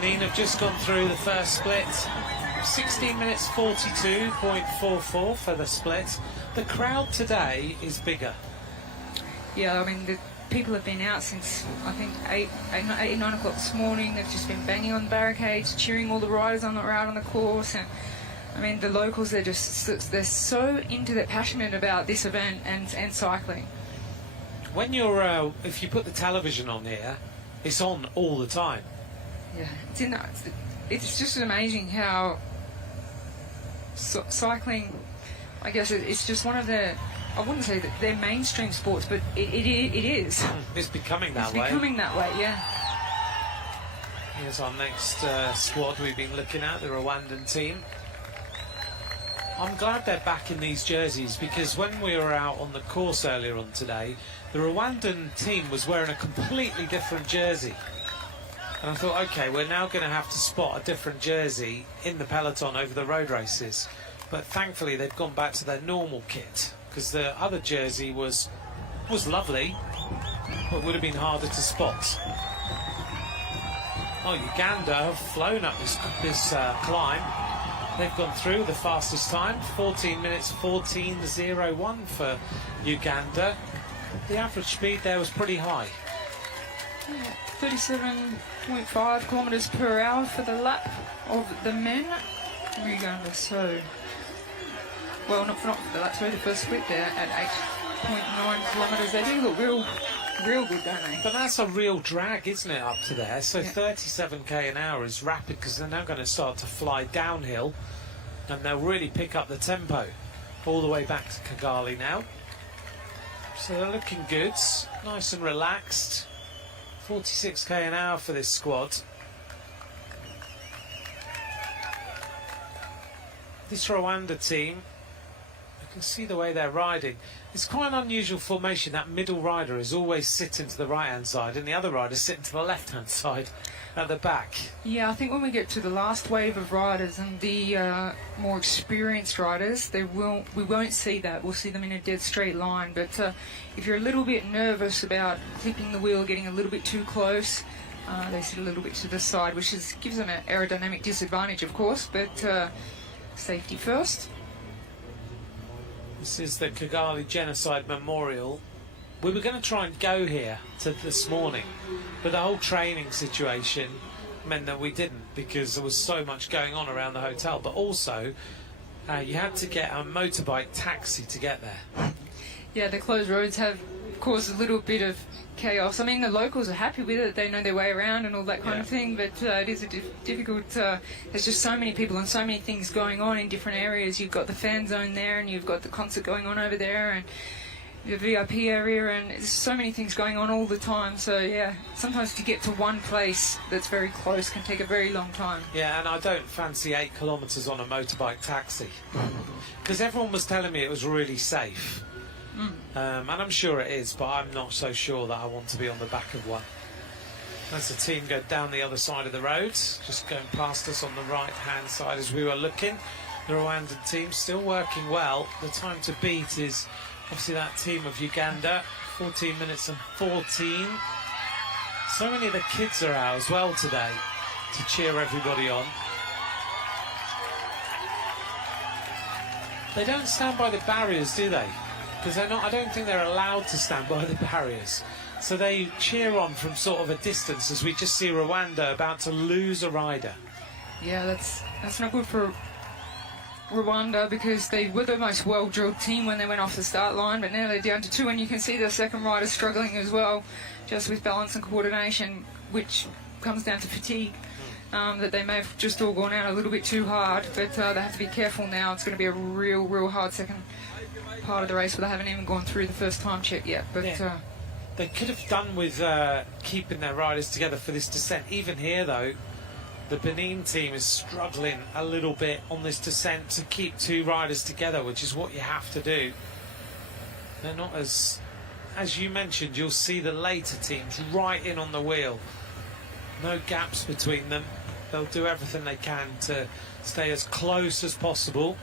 Benin have just gone through the first split. 16 minutes 42.44 for the split. The crowd today is bigger. Yeah, I mean, the people have been out since, I think, 9 o'clock this morning. They've just been banging on the barricades, cheering all the riders on the route on the course. And I mean, the locals, they're so into it, passionate about this event and cycling. When you're, if you put the television on here, it's on all the time. Yeah, it's just amazing how cycling, I guess it's just one of the, I wouldn't say that they're mainstream sports, but it is. It's becoming that way. It's becoming that way, yeah. Here's our next squad we've been looking at, the Rwandan team. I'm glad they're back in these jerseys, because when we were out on the course earlier on today, the Rwandan team was wearing a completely different jersey. And I thought, okay, we're now going to have to spot a different jersey in the peloton over the road races. But thankfully they've gone back to their normal kit, because the other jersey was lovely, but would have been harder to spot. Oh, Uganda have flown up this climb. They've gone through the fastest time, 14 minutes 14.01 for Uganda. The average speed there was pretty high. Yeah, 37.5 kilometres per hour for the lap of the men. Uganda, so well, not for the lap, sorry, the first split there at 8.9 kilometres. They do look real good, don't they? But that's a real drag, isn't it, up to there? So yeah. 37k an hour is rapid, because they're now going to start to fly downhill, and they'll really pick up the tempo all the way back to Kigali now. So they're looking good, nice and relaxed. 46k an hour for this squad. This Rwanda team, you can see the way they're riding. It's quite an unusual formation. That middle rider is always sitting to the right-hand side, and the other rider is sitting to the left-hand side at the back. Yeah, I think when we get to the last wave of riders and the more experienced riders, we won't see that. We'll see them in a dead straight line. But if you're a little bit nervous about clipping the wheel, getting a little bit too close, they sit a little bit to the side, which gives them an aerodynamic disadvantage, of course, but safety first. This is the Kigali Genocide Memorial. We were going to try and go here this morning, but the whole training situation meant that we didn't, because there was so much going on around the hotel. But also, you had to get a motorbike taxi to get there. Yeah, the closed roads have caused a little bit of chaos. I mean, the locals are happy with it. They know their way around and all that kind of thing, but it is a difficult... there's just so many people and so many things going on in different areas. You've got the fan zone there, and you've got the concert going on over there, and the VIP area, and there's so many things going on all the time. So, yeah, sometimes to get to one place that's very close can take a very long time. Yeah, and I don't fancy 8 kilometres on a motorbike taxi, because everyone was telling me it was really safe. And I'm sure it is, but I'm not so sure that I want to be on the back of one. As the team go down the other side of the road, just going past us on the right-hand side as we were looking. The Rwandan team still working well. The time to beat is obviously that team of Uganda, 14 minutes and 14. So many of the kids are out as well today to cheer everybody on. They don't stand by the barriers, do they? Because they're not, I don't think they're allowed to stand by the barriers. So they cheer on from sort of a distance, as we just see Rwanda about to lose a rider. Yeah, that's not good for Rwanda, because they were the most well-drilled team when they went off the start line, but now they're down to 2, and you can see the second rider struggling as well, just with balance and coordination, which comes down to fatigue. That they may have just all gone out a little bit too hard, but they have to be careful now. It's going to be a real hard second part of the race, but they haven't even gone through the first time check yet. But they could have done with keeping their riders together for this descent. Even here, though, the Benin team is struggling a little bit on this descent to keep 2 riders together, which is what you have to do. They're not as you mentioned, you'll see the later teams right in on the wheel. No gaps between them. They'll do everything they can to stay as close as possible.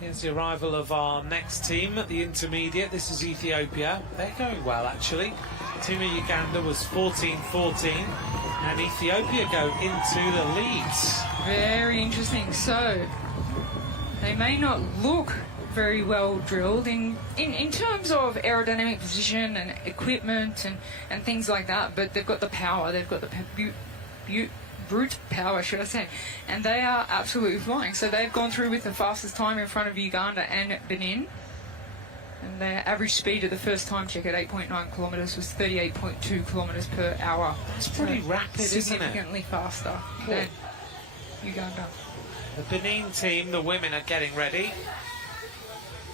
Here's the arrival of our next team at the intermediate. This is Ethiopia. They're going well, actually. The team of Uganda was 14-14, and Ethiopia go into the leads. Very interesting. So they may not look very well drilled in terms of aerodynamic position and equipment and things like that, but they've got the power, they've got the brute power, should I say, and they are absolutely flying. So they've gone through with the fastest time in front of Uganda and Benin, and their average speed at the first time check at 8.9 kilometres was 38.2 kilometres per hour. It's pretty rapid, isn't it? Significantly faster than Uganda. The Benin team, the women, are getting ready.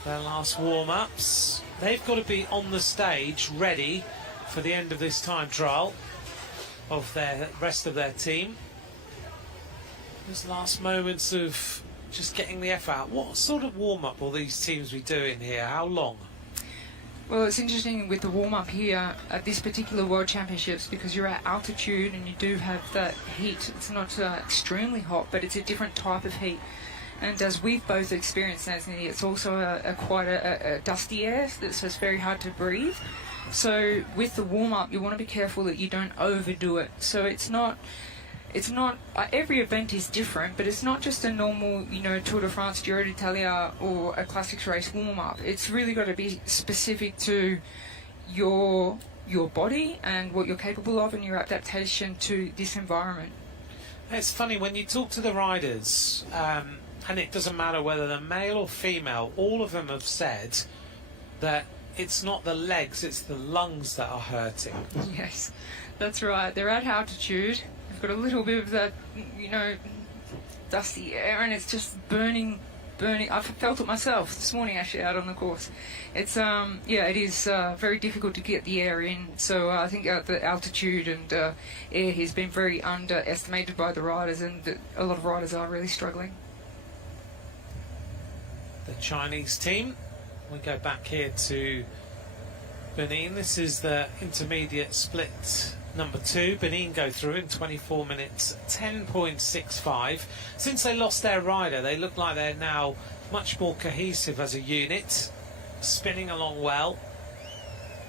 Their last warm-ups. They've got to be on the stage ready for the end of this time trial of their rest of their team. Those last moments of just getting the F out. What sort of warm-up will these teams be doing here? How long? Well, it's interesting with the warm-up here at this particular World Championships, because you're at altitude and you do have that heat. It's not extremely hot, but it's a different type of heat. And as we've both experienced, Anthony, it's also quite a dusty air, so it's very hard to breathe. So with the warm-up, you want to be careful that you don't overdo it. So it's not every event is different, but it's not just a normal, Tour de France, Giro d'Italia, or a classics race warm-up. It's really got to be specific to your body and what you're capable of and your adaptation to this environment. It's funny, when you talk to the riders, and it doesn't matter whether they're male or female, all of them have said that it's not the legs, it's the lungs that are hurting. Yes, that's right. They're at altitude. They've got a little bit of that, dusty air, and it's just burning. I've felt it myself this morning, actually, out on the course. It's, it is very difficult to get the air in. So I think the altitude and air has been very underestimated by the riders, and a lot of riders are really struggling. The Chinese team. We go back here to Benin. This is the intermediate split number 2. Benin go through in 24 minutes 10.65. Since they lost their rider, they look like they're now much more cohesive as a unit, spinning along well,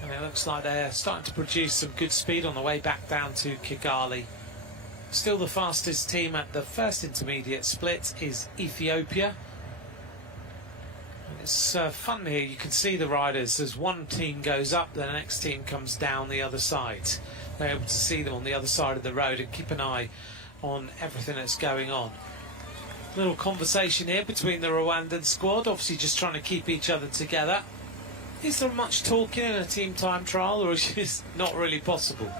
and it looks like they're starting to produce some good speed on the way back down to Kigali. Still the fastest team at the first intermediate split is Ethiopia. It's fun here. You can see the riders as one team goes up, the next team comes down the other side. They're able to see them on the other side of the road and keep an eye on everything that's going on. Little conversation here between the Rwandan squad, obviously just trying to keep each other together. Is there much talking in a team time trial, or is it just not really possible?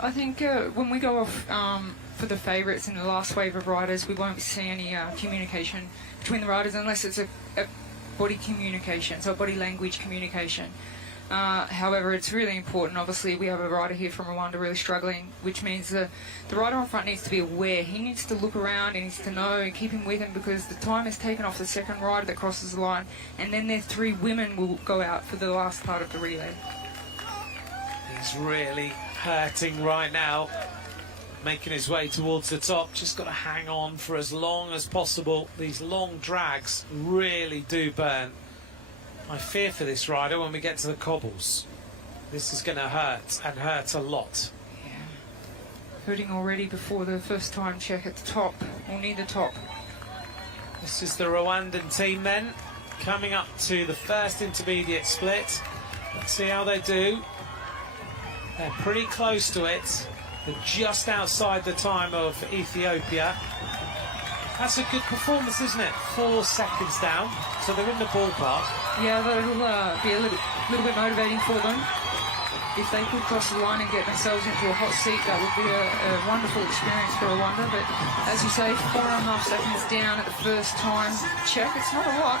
I think when we go off for the favourites in the last wave of riders, we won't see any communication between the riders unless it's a body communication, so body language communication. However, it's really important. Obviously, we have a rider here from Rwanda really struggling, which means the rider on front needs to be aware. He needs to look around, he needs to know and keep him with him, because the time is taken off the second rider that crosses the line, and then their 3 women will go out for the last part of the relay. He's really hurting right now, making his way towards the top. Just got to hang on for as long as possible. These long drags really do burn. I fear for this rider when we get to the cobbles. This is going to hurt, and hurt a lot. Yeah. Hurting already before the first time check at the top, or near the top. This is the Rwandan team then, coming up to the first intermediate split. Let's see how they do. They're pretty close to it. They're just outside the time of Ethiopia. That's a good performance, isn't it? 4 seconds down, so they're in the ballpark. Yeah, that'll be a little bit motivating for them. If they could cross the line and get themselves into a hot seat, that would be a wonderful experience for Rwanda. But as you say, 4.5 seconds down at the first time check. It's not a lot.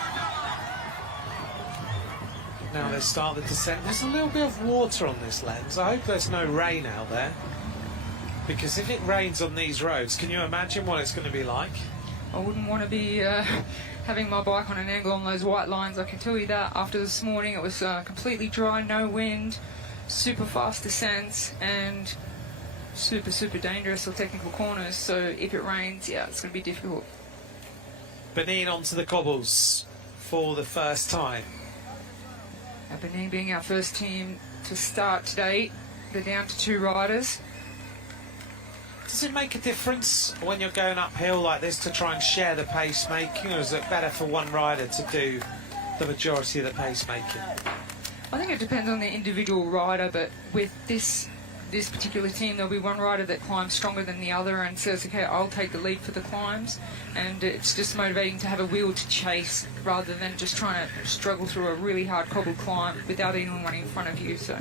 Now they start the descent. There's a little bit of water on this lens. I hope there's no rain out there, because if it rains on these roads, can you imagine what it's going to be like? I wouldn't want to be having my bike on an angle on those white lines, I can tell you that. After this morning, it was completely dry, no wind, super fast descents, and super, super dangerous or technical corners. So if it rains, yeah, it's going to be difficult. Benin onto the cobbles. for the first time. Benin being our first team to start today. They're down to 2 riders. Does it make a difference when you're going uphill like this to try and share the pace making, or is it better for one rider to do the majority of the pace making? I think it depends on the individual rider, but with this particular team, there'll be one rider that climbs stronger than the other and says, okay, I'll take the lead for the climbs, and it's just motivating to have a wheel to chase rather than just trying to struggle through a really hard cobbled climb without anyone in front of you. So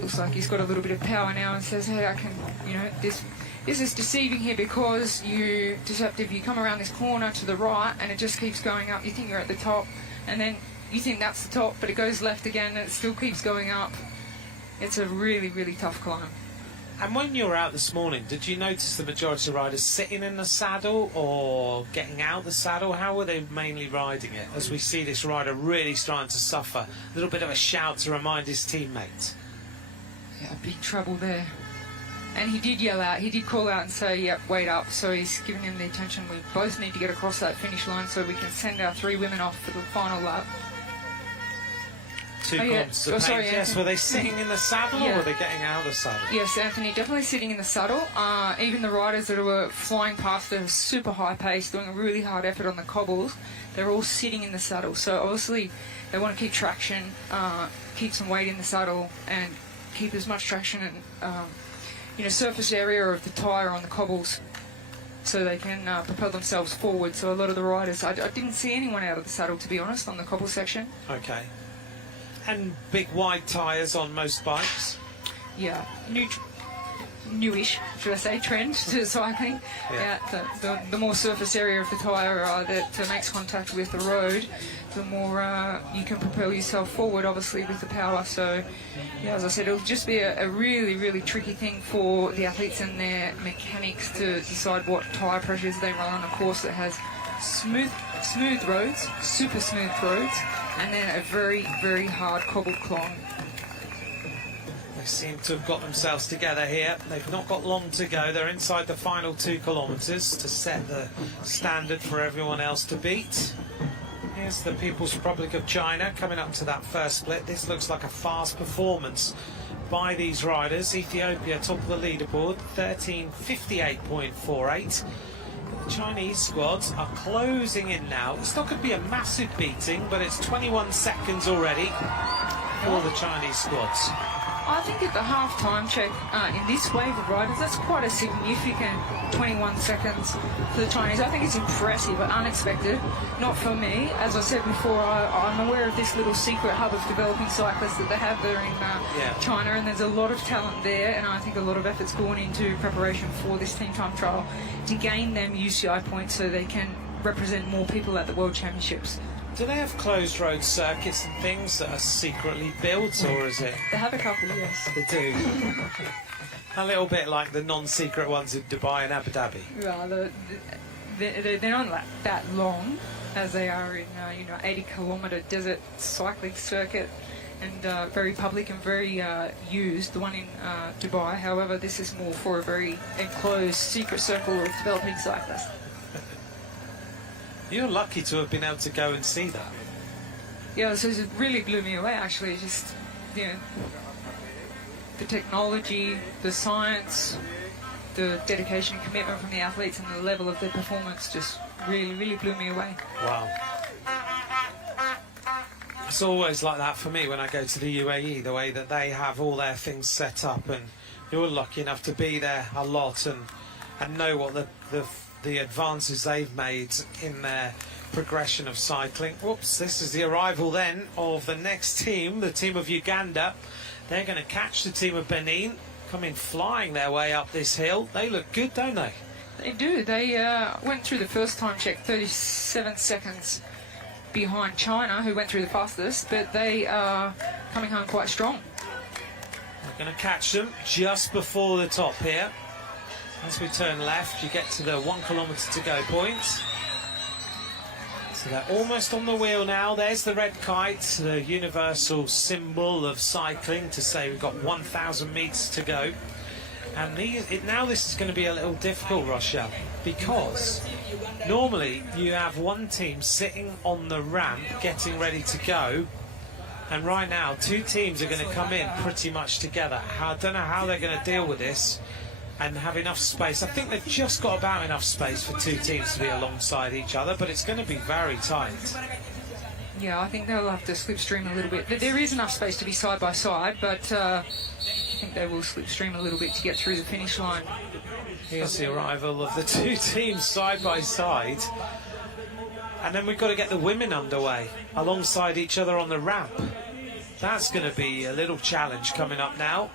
looks like he's got a little bit of power now and says, hey, I can, you know, this is deceiving here because you come around this corner to the right and it just keeps going up. You think you're at the top and then you think that's the top, but it goes left again and it still keeps going up. It's a really, really tough climb. And when you were out this morning, did you notice the majority of riders sitting in the saddle or getting out the saddle? How were they mainly riding it? As we see this rider really starting to suffer, a little bit of a shout to remind his teammates. Yeah, big trouble there. And he did yell out, he did call out and say, yep, wait up. So he's giving him the attention. We both need to get across that finish line so we can send our 3 women off for the final lap. 2 kilometres of pace. Sorry, yes, were they sitting in the saddle or were they getting out of the saddle? Yes, Anthony, definitely sitting in the saddle. Even the riders that were flying past at a super high pace, doing a really hard effort on the cobbles, they're all sitting in the saddle. So obviously they want to keep traction, keep some weight in the saddle and keep as much traction and surface area of the tyre on the cobbles so they can propel themselves forward. So a lot of the riders, I didn't see anyone out of the saddle, to be honest, on the cobble section. Okay. And big wide tyres on most bikes? Yeah, newish, should I say, trend to cycling. Yeah. The more surface area of the tyre that makes contact with the road, the more you can propel yourself forward, obviously, with the power. So, yeah, as I said, it'll just be a really, really tricky thing for the athletes and their mechanics to decide what tyre pressures they run on a course that has smooth roads, super smooth roads, and then a very, very hard cobbled climb. They seem to have got themselves together here. They've not got long to go. They're inside the final 2 kilometres to set the standard for everyone else to beat. Here's the People's Republic of China coming up to that first split. This looks like a fast performance by these riders. Ethiopia top of the leaderboard, 13:58.48. The Chinese squads are closing in now. It's not going to be a massive beating, but it's 21 seconds already for the Chinese squads. I think at the half-time check, in this wave of riders, that's quite a significant 21 seconds for the Chinese. I think it's impressive but unexpected. Not for me. As I said before, I'm aware of this little secret hub of developing cyclists that they have there in China, and there's a lot of talent there, and I think a lot of effort's gone into preparation for this team time trial to gain them UCI points so they can represent more people at the World Championships. Do they have closed road circuits and things that are secretly built, or is it? They have a couple, yes. They do. A little bit like the non-secret ones in Dubai and Abu Dhabi. Well, they're not that long as they are in 80-kilometre desert cycling circuit, and very public and very used. The one in Dubai, however, this is more for a very enclosed secret circle of developing cyclists. You're lucky to have been able to go and see that. Yeah, so it really blew me away, actually. Just, the technology, the science, the dedication and commitment from the athletes and the level of their performance just really, really blew me away. Wow. It's always like that for me when I go to the UAE, the way that they have all their things set up, and you're lucky enough to be there a lot and know what the advances they've made in their progression of cycling. Whoops, this is the arrival then of the next team, the team of Uganda. They're going to catch the team of Benin, coming flying their way up this hill. They look good, don't they? They do. They went through the first time check 37 seconds behind China, who went through the fastest, but they are coming home quite strong. We're going to catch them just before the top here. As we turn left, you get to the 1 kilometre to go point. So they're almost on the wheel now. There's the red kite, the universal symbol of cycling to say we've got 1,000 metres to go. And now this is going to be a little difficult, Rochelle, because normally you have one team sitting on the ramp getting ready to go, and right now 2 teams are going to come in pretty much together. I don't know how they're going to deal with this and have enough space. I think they've just got about enough space for 2 teams to be alongside each other, but it's going to be very tight. Yeah, I think they'll have to slipstream a little bit. There is enough space to be side by side, but I think they will slipstream a little bit to get through the finish line. Here's the arrival of the 2 teams side by side. And then we've got to get the women underway alongside each other on the ramp. That's going to be a little challenge coming up now.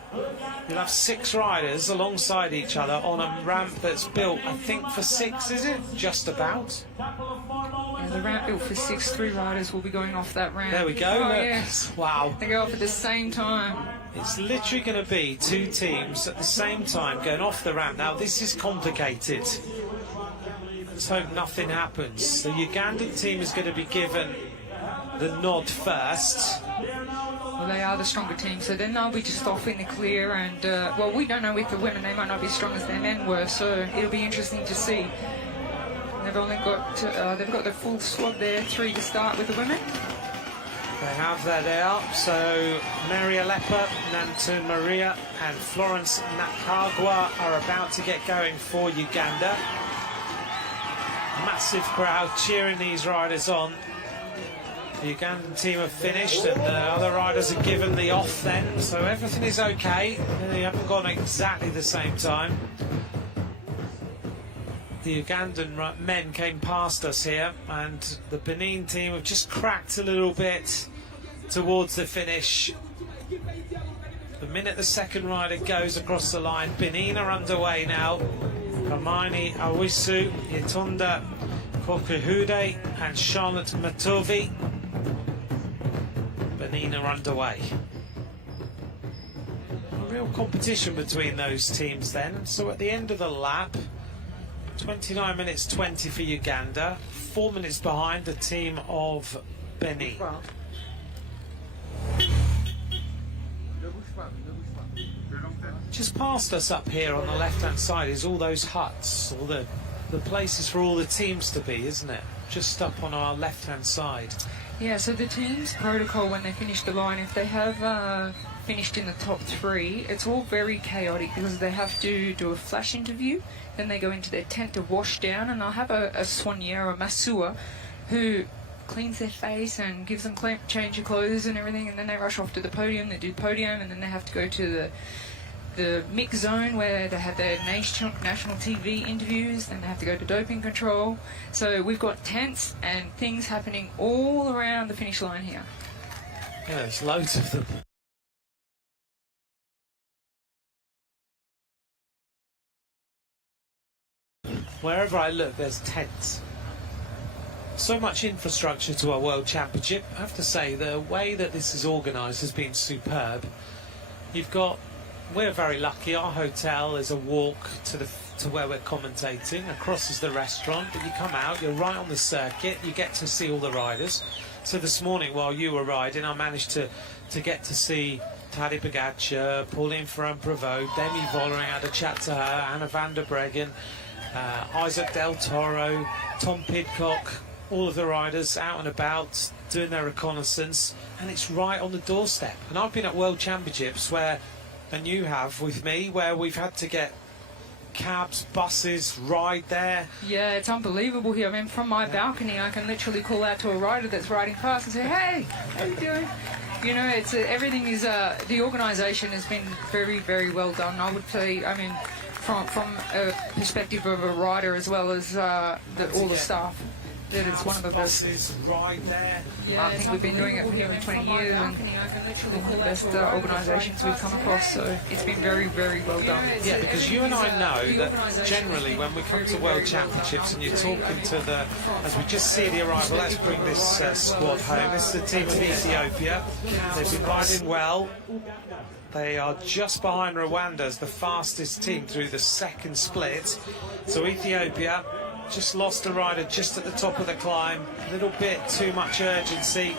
You'll have 6 riders alongside each other on a ramp that's built, I think, for 6, is it? Just about. Yeah, the ramp built for 6. 3 riders will be going off that ramp. There we go. Oh, look. yes. Wow. They go off at the same time. It's literally going to be 2 teams at the same time going off the ramp. Now, this is complicated. Let's hope nothing happens. The Ugandan team is going to be given the nod first. Well, they are the stronger team, so then they'll be just off in the clear. And, well, we don't know with the women, they might not be as strong as their men were, so it'll be interesting to see. They've only got, they've got the full squad there, 3 to start with the women. They have that out, so Mary Alepa, Nantu Maria and Florence Nakagwa are about to get going for Uganda. Massive crowd cheering these riders on. The Ugandan team have finished and the other riders are given the off then, so everything is okay. They haven't gone exactly the same time. The Ugandan men came past us here, and the Benin team have just cracked a little bit towards the finish. The minute the second rider goes across the line, Benin are underway now. Kamani Awisu, Yetonda Kokuhude and Charlotte Matovi. Benin are underway. A real competition between those teams then. So at the end of the lap, 29 minutes 20 for Uganda, 4 minutes behind the team of Benin. Just past us up here on the left-hand side is all those huts, all the places for all the teams to be, isn't it? Just up on our left-hand side. Yeah, so the team's protocol when they finish the line, if they have finished in the top 3, it's all very chaotic because they have to do a flash interview, then they go into their tent to wash down, and they'll have a soigneur or masseur who cleans their face and gives them change of clothes and everything, and then they rush off to the podium, they do podium, and then they have to go to the mix zone where they have their national TV interviews, then they have to go to doping control. So we've got tents and things happening all around the finish line here. Yeah, there's loads of them. Wherever I look, there's tents. So much infrastructure to our World Championship. I have to say, the way that this is organised has been superb. We're very lucky. Our hotel is a walk to where we're commentating. Across is the restaurant, but you come out, you're right on the circuit, you get to see all the riders. So this morning, while you were riding, I managed to get to see Tadej Pogačar, Pauline Ferrand-Prévot, Demi Vollering, had a chat to her, Anna van der Breggen, Isaac Del Toro, Tom Pidcock, all of the riders out and about doing their reconnaissance, and it's right on the doorstep. And I've been at World Championships and you have with me, where we've had to get cabs, buses, ride there. Yeah, it's unbelievable here. I mean, from my balcony, I can literally call out to a rider that's riding past and say, "Hey, how you doing?" You know, it's everything is the organisation has been very, very well done. I would say, I mean, from a perspective of a rider as well as all the staff. That it's one of the best. Right there. Yeah, I think we've been doing it for nearly 20 years, and one of the best organisations we've come across. So it's been very, very well done. Yeah, because you and I know that generally when we come to World Championships and you're talking to as we just see the arrival, let's bring this squad home. This is the team of Ethiopia. They've been riding well. They are just behind Rwanda as the fastest team through the second split. So Ethiopia just lost a rider just at the top of the climb. A little bit too much urgency.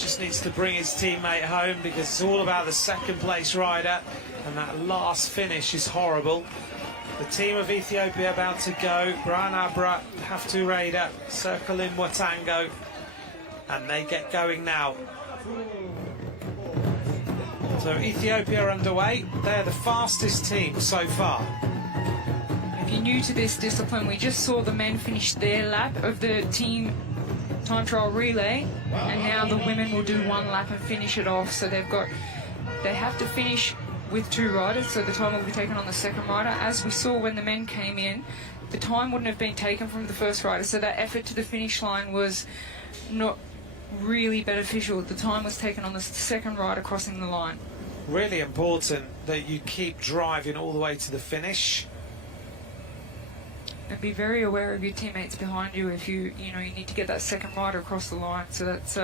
just needs to bring his teammate home because it's all about the second place rider, and that last finish is horrible. The team of Ethiopia about to go. Brian Abra, Haftu Raider, Circle in Watango, and they get going now. So Ethiopia are underway. They're the fastest team so far. If you're new to this discipline, we just saw the men finish their lap of the team time trial relay, and now the women will do one lap and finish it off. So they have to finish with 2 riders, so the time will be taken on the second rider. As we saw when the men came in, the time wouldn't have been taken from the first rider, so that effort to the finish line was not really beneficial. The time was taken on the second rider crossing the line. Really important that you keep driving all the way to the finish. And be very aware of your teammates behind you if you need to get that second rider across the line. So that's